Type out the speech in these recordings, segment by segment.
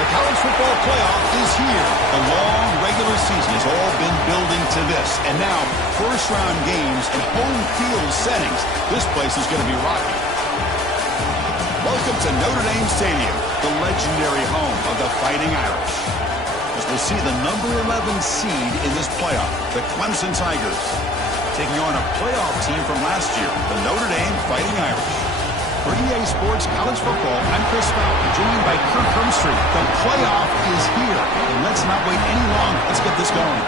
The college football playoff is here. The long regular season has all been building to this. And now, first-round games and home field settings. This place is going to be rocking. Welcome to Notre Dame Stadium, the legendary home of the Fighting Irish. As we'll see the number 11 seed in this playoff, the Clemson Tigers, taking on a playoff team from last year, the Notre Dame Fighting Irish. For EA Sports College Football, I'm Chris Fountain, joined by Kirk Hermstreet. The playoff is here, and let's not wait any longer. Let's get this going.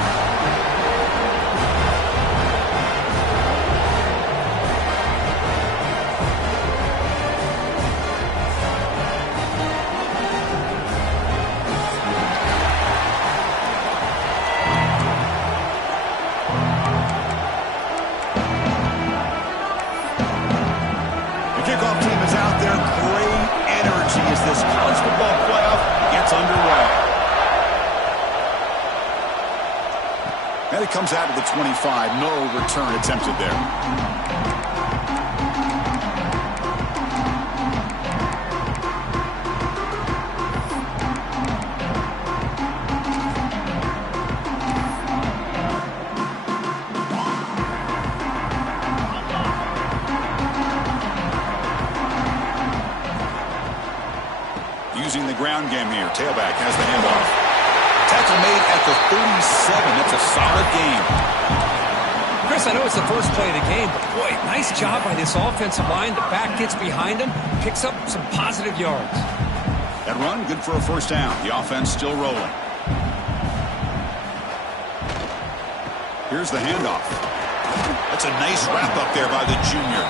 Kickoff team is out there. Great energy as this college football playoff gets underway. And it comes out to the 25. No return attempted there. Using the ground game here. Tailback has the handoff. Tackle made at the 37. That's a solid game. Chris, I know it's the first play of the game, but boy, nice job by this offensive line. The back gets behind him, picks up some positive yards. That run, good for a first down. The offense still rolling. Here's the handoff. That's a nice wrap up there by the junior.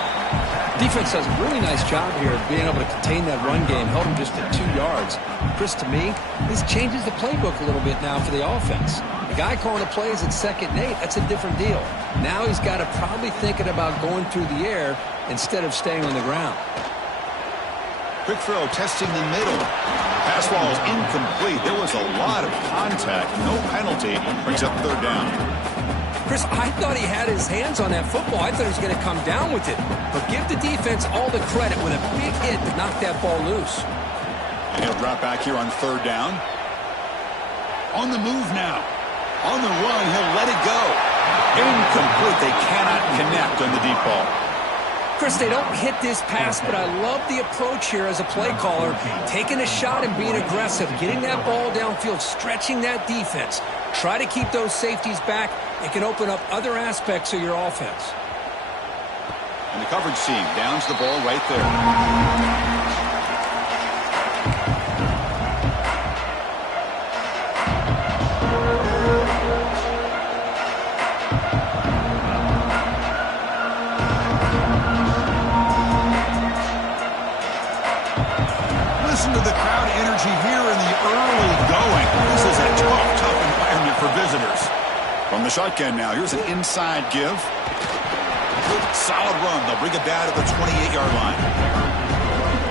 Defense does a really nice job here of being able to contain that run game, held him just at 2 yards. Chris, to me, this changes the playbook a little bit now for the offense. The guy calling the plays at 2nd and 8, that's a different deal. Now he's got to probably thinking about going through the air instead of staying on the ground. Quick throw, testing the middle. Pass ball is incomplete. There was a lot of contact. No penalty. Brings up 3rd down. Chris, I thought he had his hands on that football. I thought he was going to come down with it. But give the defense all the credit with a big hit to knock that ball loose. And he'll drop back here on 3rd down. On the move now. On the run, he'll let it go. Incomplete. They cannot connect on the deep ball. Chris, they don't hit this pass, but I love the approach here as a play caller. Taking a shot and being aggressive, getting that ball downfield, stretching that defense. Try to keep those safeties back. It can open up other aspects of your offense. And the coverage team downs the ball right there. Listen to the crowd energy here in the early going. This is a tough environment for visitors. From the shotgun now, here's an inside give. Good, solid run. They'll bring it down to the 28-yard line.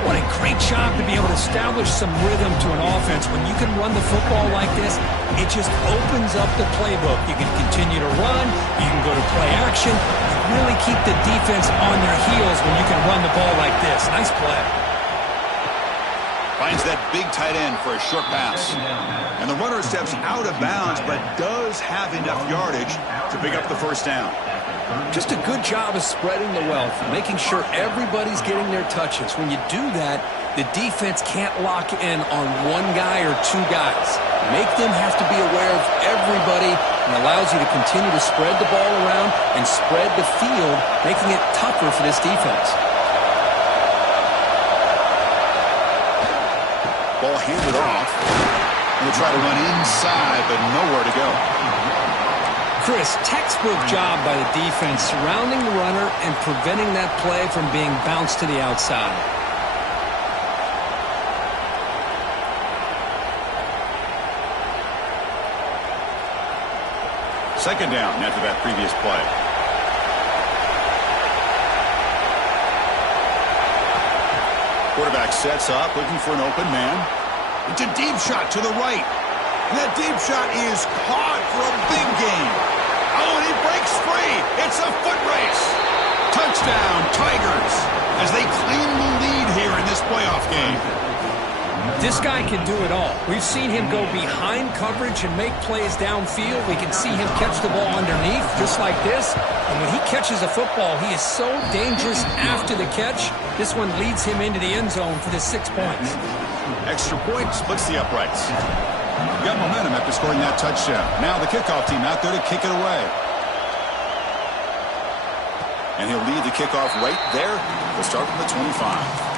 What a great job to be able to establish some rhythm to an offense. When you can run the football like this, it just opens up the playbook. You can continue to run. You can go to play action. You really keep the defense on their heels when you can run the ball like this. Nice play. Finds that big tight end for a short pass. And the runner steps out of bounds, but does have enough yardage to pick up the first down. Just a good job of spreading the wealth, making sure everybody's getting their touches. When you do that, the defense can't lock in on one guy or 2 guys. Make them have to be aware of everybody, and allows you to continue to spread the ball around and spread the field, making it tougher for this defense. Ball handed off. We'll try to run inside, but nowhere to go. Chris, textbook job by the defense surrounding the runner and preventing that play from being bounced to the outside. Second down after that previous play. Quarterback sets up, looking for an open man. It's a deep shot to the right. And that deep shot is caught for a big gain. Oh, and he breaks free. It's a foot race. Touchdown, Tigers, as they claim the lead here in this playoff game. This guy can do it all. We've seen him go behind coverage and make plays downfield. We can see him catch the ball underneath just like this. And when he catches a football, he is so dangerous after the catch. This one leads him into the end zone for the 6 points. Extra point splits the uprights. Got momentum after scoring that touchdown. Now the kickoff team out there to kick it away. And he'll lead the kickoff right there. They'll start from the 25.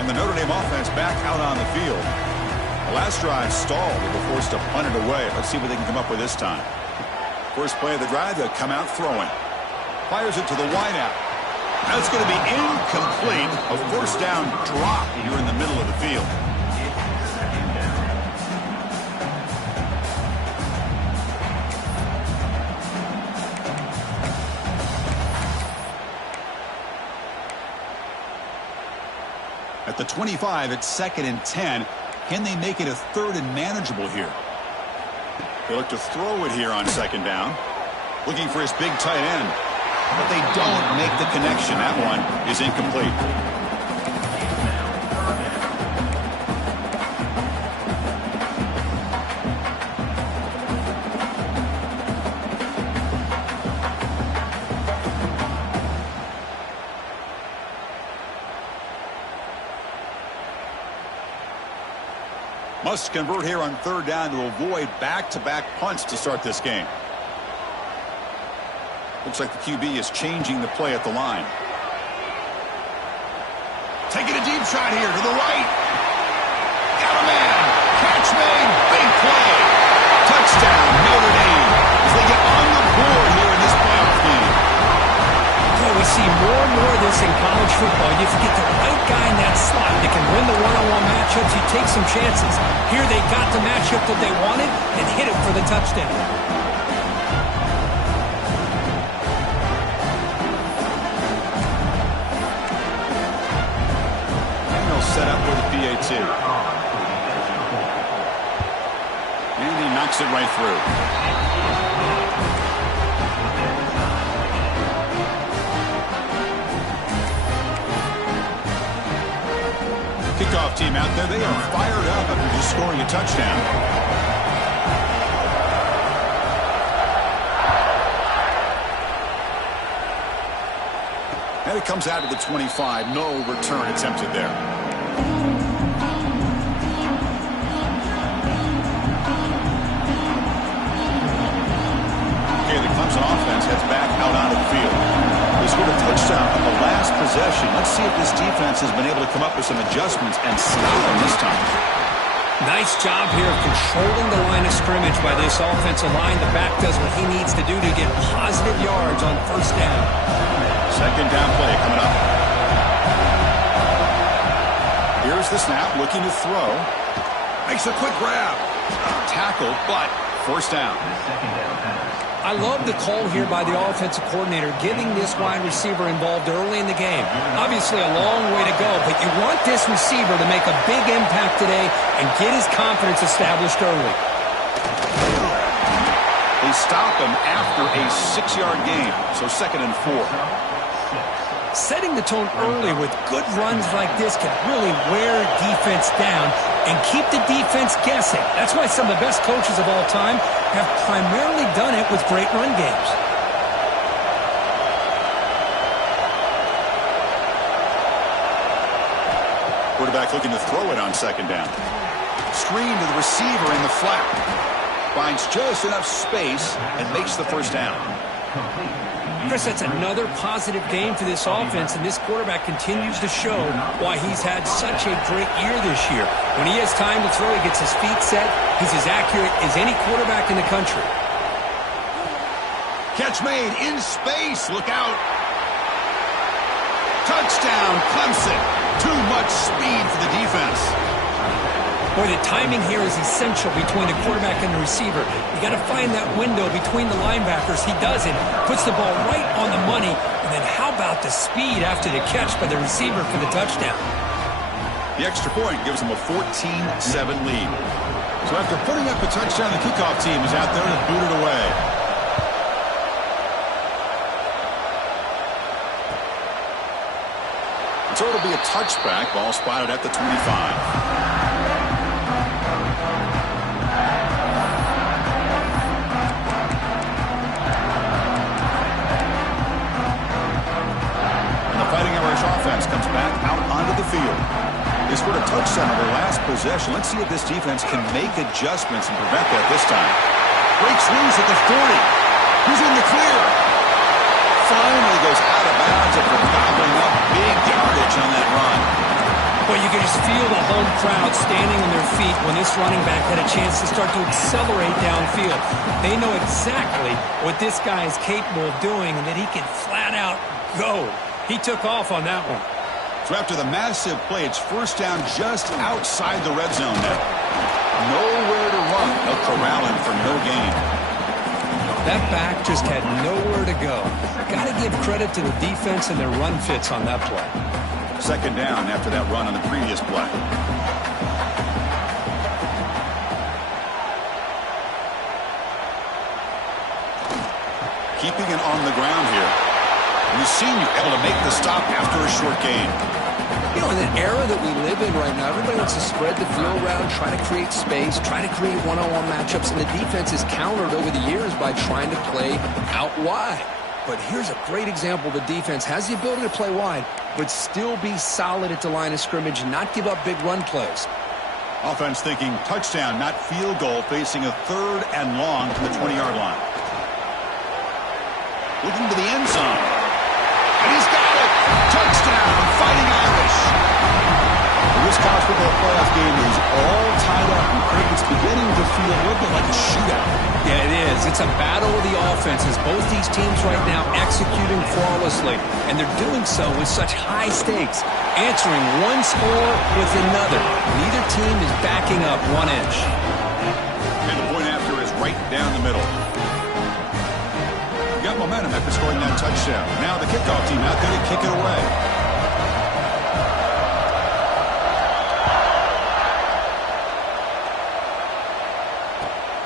And the Notre Dame offense back out on the field. The last drive stalled. They were forced to punt it away. Let's see what they can come up with this time. First play of the drive, they'll come out throwing. Fires it to the wideout. That's going to be incomplete. A first down drop here in the middle of the field. At the 25, it's 2nd and 10. Can they make it a 3rd and manageable here? They look to throw it here on 2nd down. Looking for his big tight end. But they don't make the connection. That one is incomplete. Must convert here on 3rd down to avoid back-to-back punts to start this game. Looks like the QB is changing the play at the line. Taking a deep shot here to the right. Got a man. Catch made. Big play. Touchdown, Notre Dame. As they get on the board here in this playoff game. Boy, we see more and more of this in college football. If you get the right guy in that slot that can win the one-on-one matchups, you take some chances. Here they got the matchup that they wanted and hit it for the touchdown. Set up with a PAT. And he knocks it right through. Kickoff team out there. They are fired up after just scoring a touchdown. And it comes out to the 25. No return attempted there. Clemson offense heads back out onto the field. They scored a touchdown on the last possession. Let's see if this defense has been able to come up with some adjustments and stop them this time. Nice job here of controlling the line of scrimmage by this offensive line. The back does what he needs to do to get positive yards on 1st down. 2nd down play coming up. Here's the snap, looking to throw. Makes a quick grab. Tackle, but 1st down. I love the call here by the offensive coordinator, getting this wide receiver involved early in the game. Obviously a long way to go, but you want this receiver to make a big impact today and get his confidence established early. They stop him after a 6-yard gain, so 2nd and 4. Setting the tone early with good runs like this can really wear defense down and keep the defense guessing. That's why some of the best coaches of all time have primarily done it with great run games. Quarterback looking to throw it on 2nd down. Screen to the receiver in the flat. Finds just enough space and makes the 1st down. Chris, that's another positive game for this offense, and this quarterback continues to show why he's had such a great year this year. When he has time to throw, he gets his feet set. He's as accurate as any quarterback in the country. Catch made in space. Look out. Touchdown, Clemson. Too much speed for the defense. Boy, the timing here is essential between the quarterback and the receiver. You got to find that window between the linebackers. He does it. Puts the ball right on the money. And then how about the speed after the catch by the receiver for the touchdown? The extra point gives them a 14-7 lead. So after putting up a touchdown, the kickoff team is out there to boot it away. So it'll be a touchback. Ball spotted at the 25. Offense comes back out onto the field. They scored a touchdown on their last possession. Let's see if this defense can make adjustments and prevent that this time. Breaks loose at the 40. He's in the clear. Finally goes out of bounds after gobbling up big yardage on that run. Well, you can just feel the home crowd standing on their feet when this running back had a chance to start to accelerate downfield. They know exactly what this guy is capable of doing and that he can flat out go. He took off on that one. So after the massive play, it's first down just outside the red zone now. Nowhere to run. They'll corral him for no gain. That back just had nowhere to go. Got to give credit to the defense and their run fits on that play. Second down after that run on the previous play. Keeping it on the ground here. We've seen you able to make the stop after a short gain. You know, in the era that we live in right now, everybody wants to spread the field around, try to create space, try to create one-on-one matchups, and the defense is countered over the years by trying to play out wide. But here's a great example. The defense has the ability to play wide, but still be solid at the line of scrimmage and not give up big run plays. Offense thinking touchdown, not field goal, facing a 3rd and long from the 20-yard line. Looking to the end zone. And he's got it! Touchdown, Fighting Irish! This college football playoff game is all tied up, and it's beginning to feel a little bit like a shootout. Yeah, it is. It's a battle of the offenses. Both these teams right now executing flawlessly, and they're doing so with such high stakes, answering one score with another. Neither team is backing up 1 inch. And the point after is right down the middle. Got momentum after scoring that touchdown. Now the kickoff team out there to kick it away.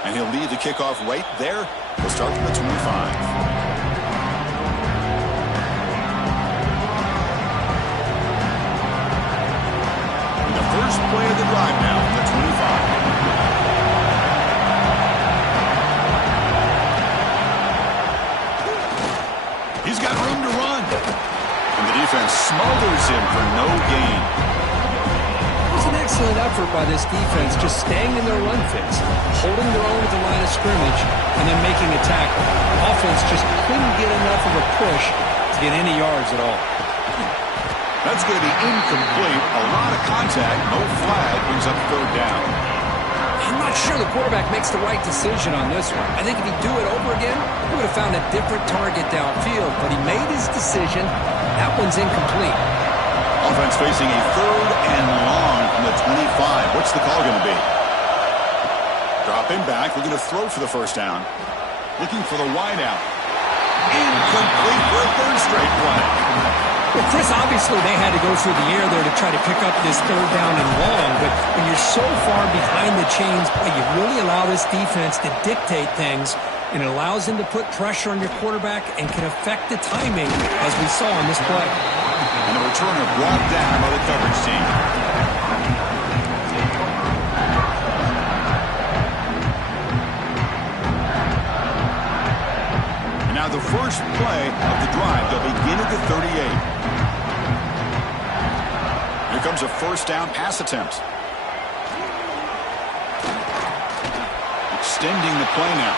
And he'll lead the kickoff right there. We'll start from the 25. And the first play of the drive now from the 25. He's got room to run. And the defense smothers him for no gain. It was an excellent effort by this defense, just staying in their run fits, holding their own at the line of scrimmage, and then making a tackle. Offense just couldn't get enough of a push to get any yards at all. That's going to be incomplete. A lot of contact. No flag brings up 3rd down. I'm not sure the quarterback makes the right decision on this one. I think if he'd do it over again, he would have found a different target downfield, but he made his decision. That one's incomplete. Offense facing a 3rd and long from the 25. What's the call going to be? Dropping back, looking to throw for the first down. Looking for the wideout. Incomplete for a 3rd straight play. Well, Chris, obviously they had to go through the air there to try to pick up this 3rd down and long, but when you're so far behind the chains, boy, you really allow this defense to dictate things, and it allows them to put pressure on your quarterback and can affect the timing, as we saw on this play. And the returner brought down by the coverage team. And now the first play of the drive. They'll begin at the 38. Here comes a first down pass attempt. Extending the play now.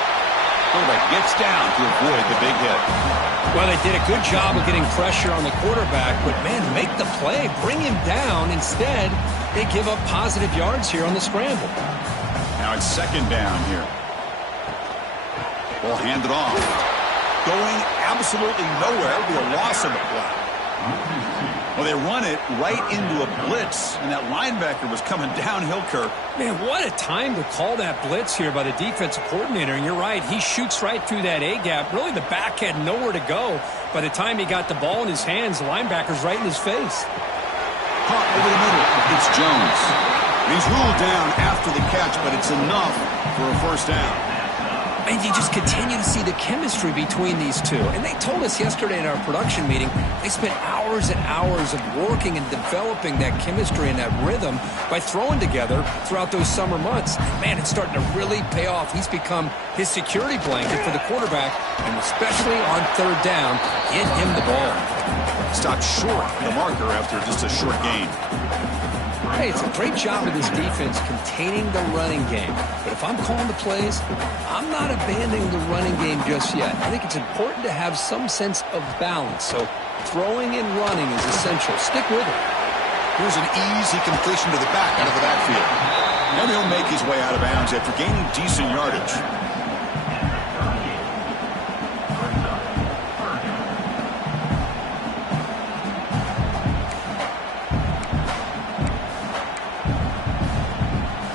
Quarterback gets down to avoid the big hit. Well, they did a good job of getting pressure on the quarterback, but, man, make the play. Bring him down. Instead, they give up positive yards here on the scramble. Now it's 2nd down here. Ball handed off. Going absolutely nowhere. It'll be a loss of the play. Well, they run it right into a blitz, and that linebacker was coming downhill, Kirk. Man, what a time to call that blitz here by the defensive coordinator. And you're right, he shoots right through that A-gap. Really, the back had nowhere to go. By the time he got the ball in his hands, the linebacker's right in his face. Caught over the middle. It's Jones. He's ruled down after the catch, but it's enough for a first down. And you just continue to see the chemistry between these two. And they told us yesterday in our production meeting, they spent hours and hours of working and developing that chemistry and that rhythm by throwing together throughout those summer months. Man, it's starting to really pay off. He's become his security blanket for the quarterback, and especially on third down, get him the ball. Stopped short of the marker after just a short gain. Hey, it's a great job of this defense containing the running game. But if I'm calling the plays, I'm not abandoning the running game just yet. I think it's important to have some sense of balance. So throwing and running is essential. Stick with it. Here's an easy completion to the back out of the backfield. And he'll make his way out of bounds after gaining decent yardage.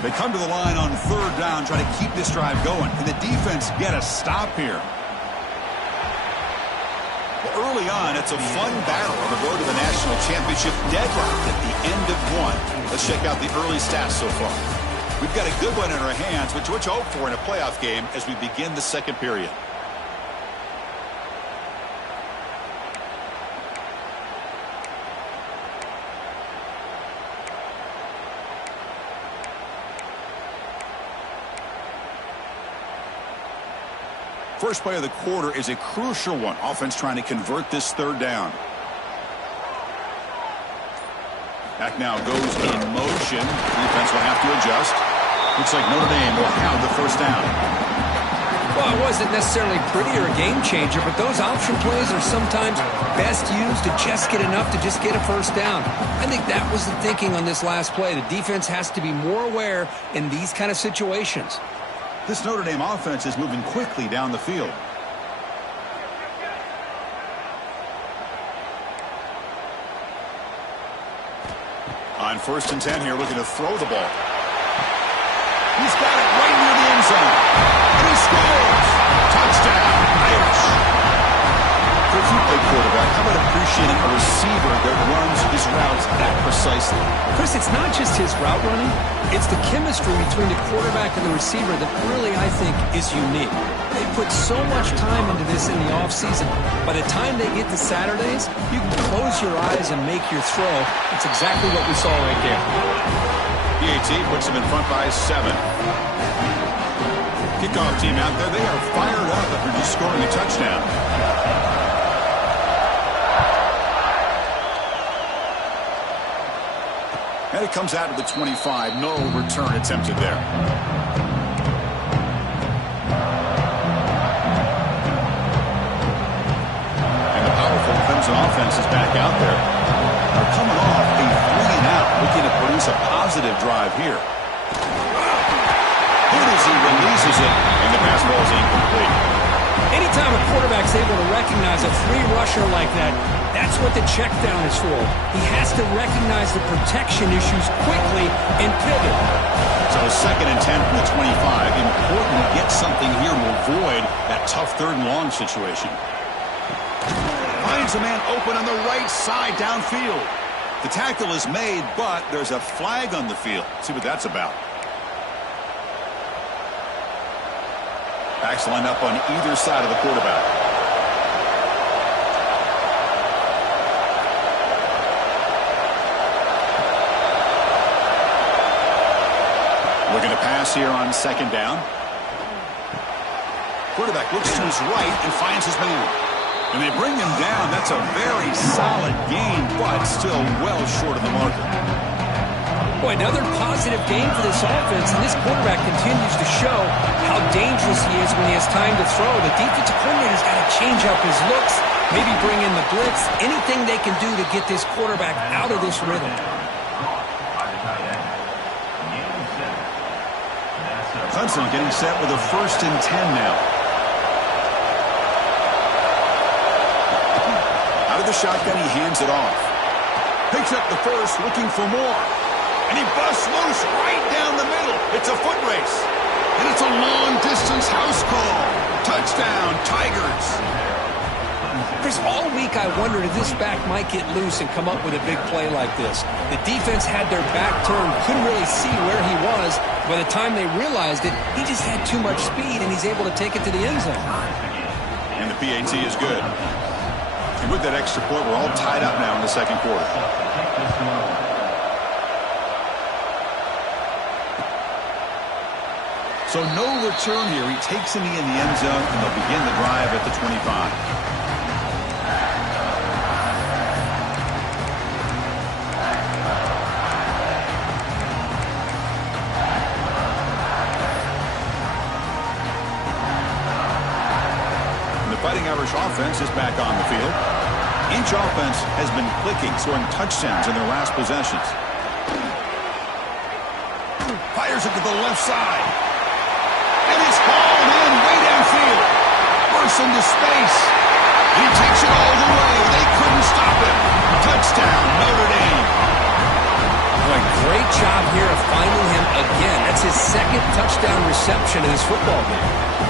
They come to the line on third down, trying to keep this drive going. Can the defense get a stop here? Well, early on, it's a fun battle on the road to the national championship, deadlocked at the end of one. Let's check out the early stats so far. We've got a good one in our hands, which we'll hope for in a playoff game as we begin the second period. First play of the quarter is a crucial one. Offense trying to convert this third down. Back now goes in motion. Defense will have to adjust. Looks like Notre Dame will have the first down. Well, it wasn't necessarily pretty or a game changer, but those option plays are sometimes best used to just get enough to just get a first down. I think that was the thinking on this last play. The defense has to be more aware in these kind of situations. This Notre Dame offense is moving quickly down the field. On 1st and 10 here, looking to throw the ball. He's got it right near the end zone. And he scores! Touchdown, Irish! If you play quarterback, how about appreciating a receiver that runs his routes that precisely? Chris, it's not just his route running. It's the chemistry between the quarterback and the receiver that really, I think, is unique. They put so much time into this in the offseason. By the time they get to Saturdays, you can close your eyes and make your throw. That's exactly what we saw right there. PAT puts them in front by 7. Kickoff team out there, they are fired up after just scoring a touchdown. And it comes out to the 25. No return attempted there. And the powerful Crimson offense is back out there. They're coming off a 3-and-out, looking to produce a positive drive here. Good as he releases it, and the pass ball is incomplete. Anytime a quarterback's able to recognize a free rusher like that, that's what the check down is for. He has to recognize the protection issues quickly and pivot. So 2nd and 10 from the 25. Important to get something here to avoid that tough 3rd and long situation. Finds a man open on the right side downfield. The tackle is made, but there's a flag on the field. See what that's about. Backs line up on either side of the quarterback. Looking to pass here on 2nd down. Quarterback looks to his right and finds his man. And they bring him down. That's a very solid gain, but still well short of the marker. Boy, another positive game for this offense, and this quarterback continues to show how dangerous he is when he has time to throw. The defensive coordinator's got to change up his looks, maybe bring in the blitz, anything they can do to get this quarterback out of this rhythm. Clemson getting set with a 1st and 10 now. Out of the shotgun, he hands it off. Picks up the first, looking for more. And he busts loose right down the middle. It's a foot race. And it's a long-distance house call. Touchdown, Tigers. Chris, all week I wondered if this back might get loose and come up with a big play like this. The defense had their back turned, couldn't really see where he was. By the time they realized it, he just had too much speed, and he's able to take it to the end zone. And the PAT is good. And with that extra point, we're all tied up now in the second quarter. So no return here. He takes in the end zone, and they'll begin the drive at the 25. Fighting Irish offense is back on the field. Each offense has been clicking, scoring touchdowns in their last possessions. Fires it to the left side. And it's hauled in way downfield. Bursts into space. He takes it all the way. They couldn't stop him. Touchdown, Notre Dame. Boy, great job here of finding him again. That's his second touchdown reception in this football game.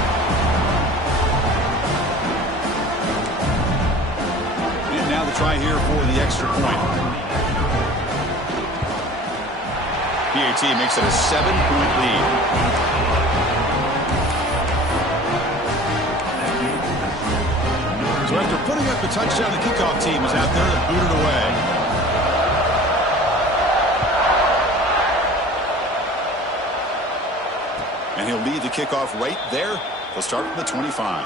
Try here for the extra point. PAT makes it a 7-point lead. So after putting up the touchdown, the kickoff team is out there to boot it away. And he'll lead the kickoff right there. He'll start from the 25.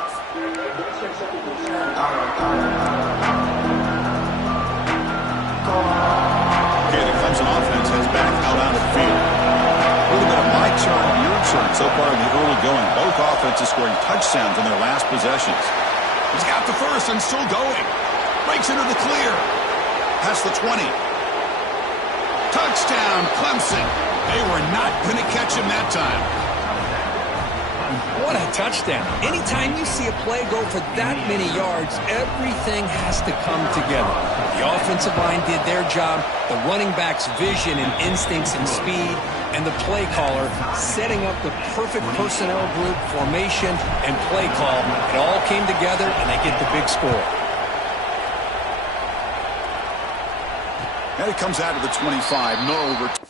Okay, the Clemson offense heads back out on the field. A little bit of my turn, your turn so far in the early going. Both offenses scoring touchdowns in their last possessions. He's got the first and still going. Breaks into the clear. Past the 20. Touchdown, Clemson. They were not going to catch him that time. What a touchdown. Anytime you see a play go for that many yards, everything has to come together. The offensive line did their job, the running back's vision and instincts and speed, and the play caller setting up the perfect personnel group, formation, and play call. It all came together, and they get the big score. And it comes out of the 25. No return.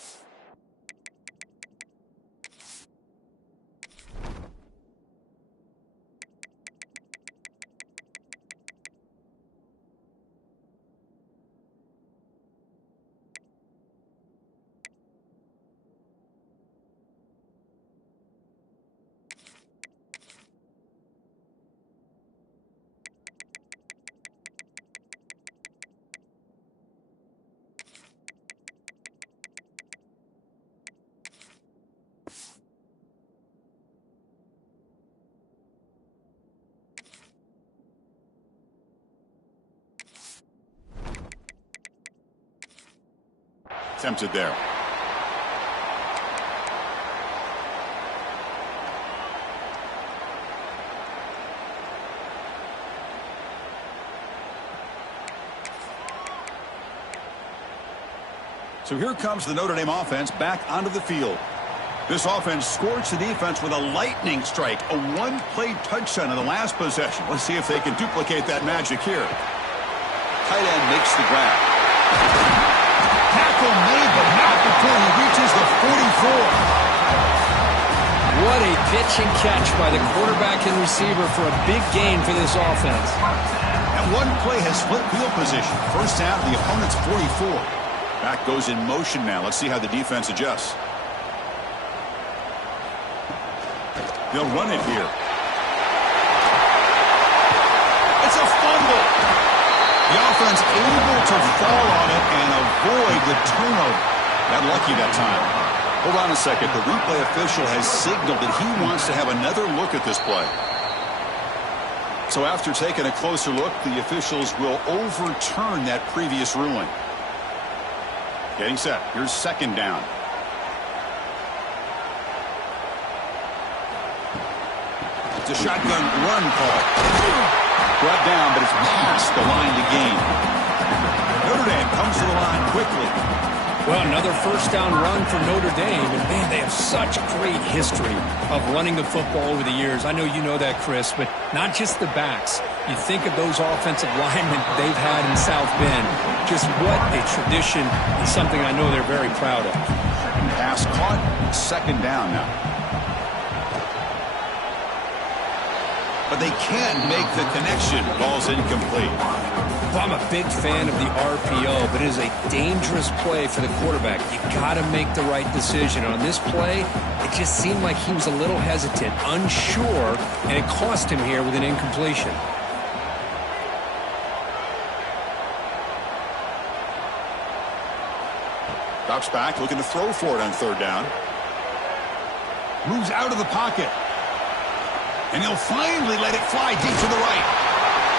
Attempted there. So here comes the Notre Dame offense back onto the field. This offense scorched the defense with a lightning strike, a one-play touchdown in the last possession. Let's see if they can duplicate that magic here. Tight end makes the grab. Tackle made, but not before he reaches the 44. What a pitch and catch by the quarterback and receiver for a big gain for this offense. And one play has split field position. First down, the opponent's 44. Back goes in motion now. Let's see how the defense adjusts. They'll run it here. It's a fumble. The offense able to fall on it and avoid the turnover. Got lucky that time. Hold on a second. The replay official has signaled that he wants to have another look at this play. So after taking a closer look, the officials will overturn that previous ruling. Getting set. Here's second down. It's a shotgun run call. Brought down, but it's past the line to gain. Notre Dame comes to the line quickly. Well, another first down run for Notre Dame. And, man, they have such great history of running the football over the years. I know you know that, Chris, but not just the backs. You think of those offensive linemen they've had in South Bend. Just what a tradition and something I know they're very proud of. Pass caught, second down now. But they can't make the connection. Ball's incomplete. Well, I'm a big fan of the RPO, but it is a dangerous play for the quarterback. You got to make the right decision. On this play, it just seemed like he was a little hesitant, unsure, and it cost him here with an incompletion. Drops back, looking to throw for it on third down. Moves out of the pocket. And he'll finally let it fly deep to the right.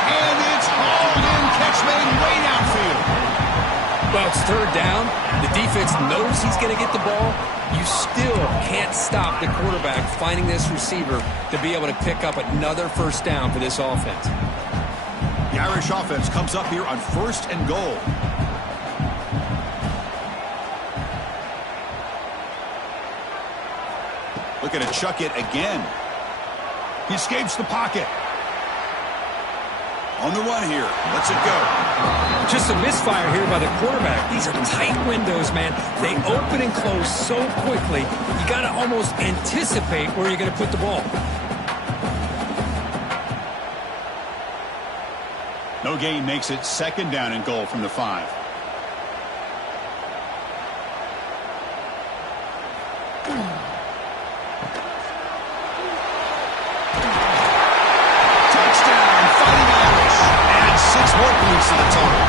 And it's hauled in, catch made way downfield. Well, it's third down. The defense knows he's going to get the ball. You still can't stop the quarterback finding this receiver to be able to pick up another first down for this offense. The Irish offense comes up here on first and goal. Looking to chuck it again. He escapes the pocket. On the run here. Lets it go. Just a misfire here by the quarterback. These are tight windows, man. They open and close so quickly, you got to almost anticipate where you're going to put the ball. No gain makes it second down and goal from the 5. More points to the total.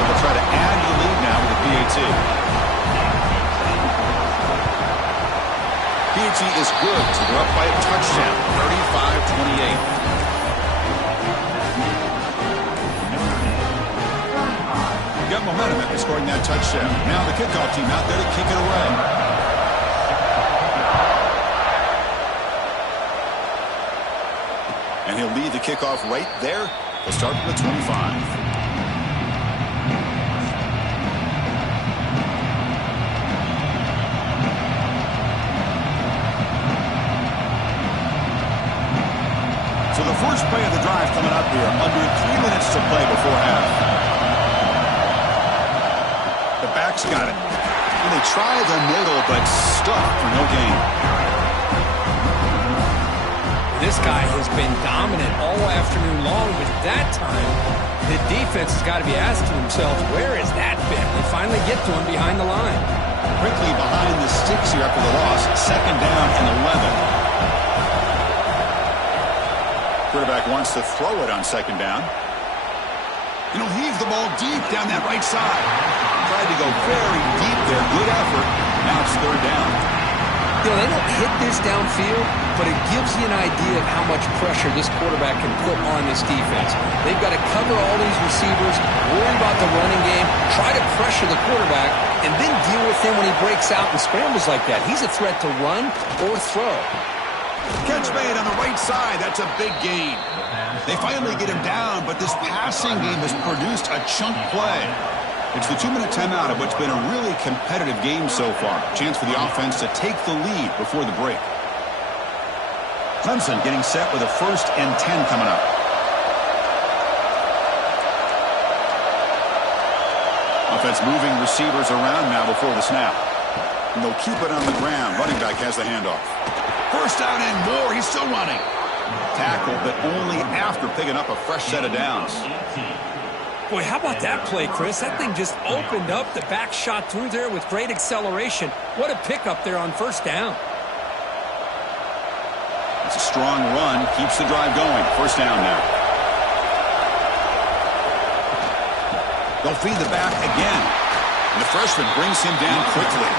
They'll try to add to the lead now with a PAT. PAT is good, so they're up by a touchdown, 35-28. Got momentum after scoring that touchdown. Now the kickoff team out there to kick it away. And he'll lead the kickoff right there. He'll start from the 25. So the first play of the drive coming up here. Under 3 minutes to play before half. The back's got it. And they try the middle, but stuck for no gain. This guy has been dominant all afternoon long, but that time, the defense has got to be asking themselves, where has that been? They finally get to him behind the line. Quickly behind the sticks here after the loss. Second down and 11. Quarterback wants to throw it on second down. And he'll heave the ball deep down that right side. Tried to go very deep there. Good effort. Now it's third down. They don't hit this downfield, but it gives you an idea of how much pressure this quarterback can put on this defense. They've got to cover all these receivers, worry about the running game, try to pressure the quarterback, and then deal with him when he breaks out and scrambles like that. He's a threat to run or throw. Catch made on the right side. That's a big gain. They finally get him down, but this passing game has produced a chunk play. It's the 2-minute timeout of what's been a really competitive game so far. Chance for the offense to take the lead before the break. Clemson getting set with a 1st and 10 coming up. Offense moving receivers around now before the snap. And they'll keep it on the ground. Running back has the handoff. First down and more. He's still running. Tackle, but only after picking up a fresh set of downs. Boy, how about that play, Chris? That thing just opened up. The back shot through there with great acceleration. What a pickup there on first down. It's a strong run. Keeps the drive going. First down now. They'll feed the back again. And the freshman brings him down quickly.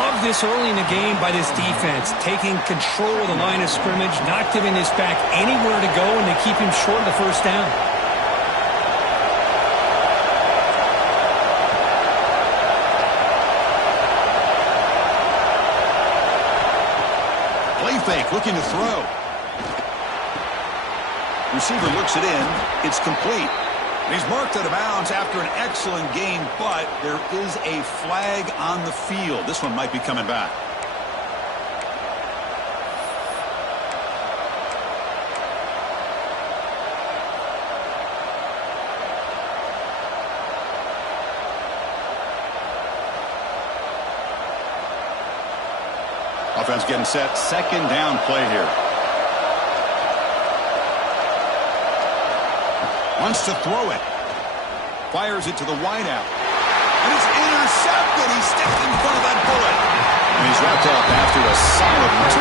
Love this early in the game by this defense. Taking control of the line of scrimmage, not giving this back anywhere to go, and they keep him short of the first down. Fake, looking to throw. Receiver looks it in. It's complete. And he's marked out of bounds after an excellent game, but there is a flag on the field. This one might be coming back. Offense getting set. Second down play here. Wants to throw it. Fires it to the wideout. And it's intercepted. He stepped in front of that bullet. And he's wrapped up after a solid return.